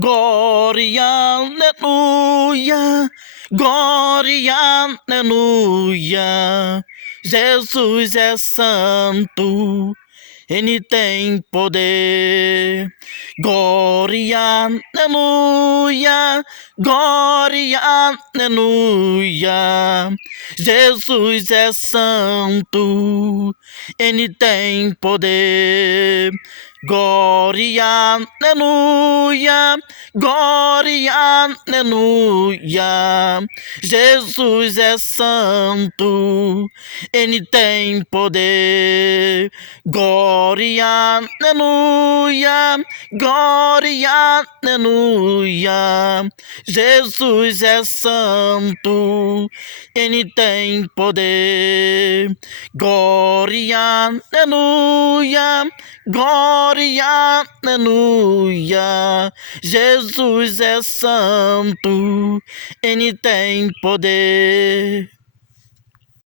Glória, aleluia, glória, aleluia. Jesus é santo, Ele tem poder. Glória, aleluia, glória, aleluia. Jesus é santo, Ele tem poder. Glória, aleluia, glória, aleluia. Jesus é santo, Ele tem poder. Glória, aleluia, glória, aleluia. Jesus é santo, Ele tem poder. Glória, aleluia, glória, aleluia. Jesus é santo, Ele tem poder.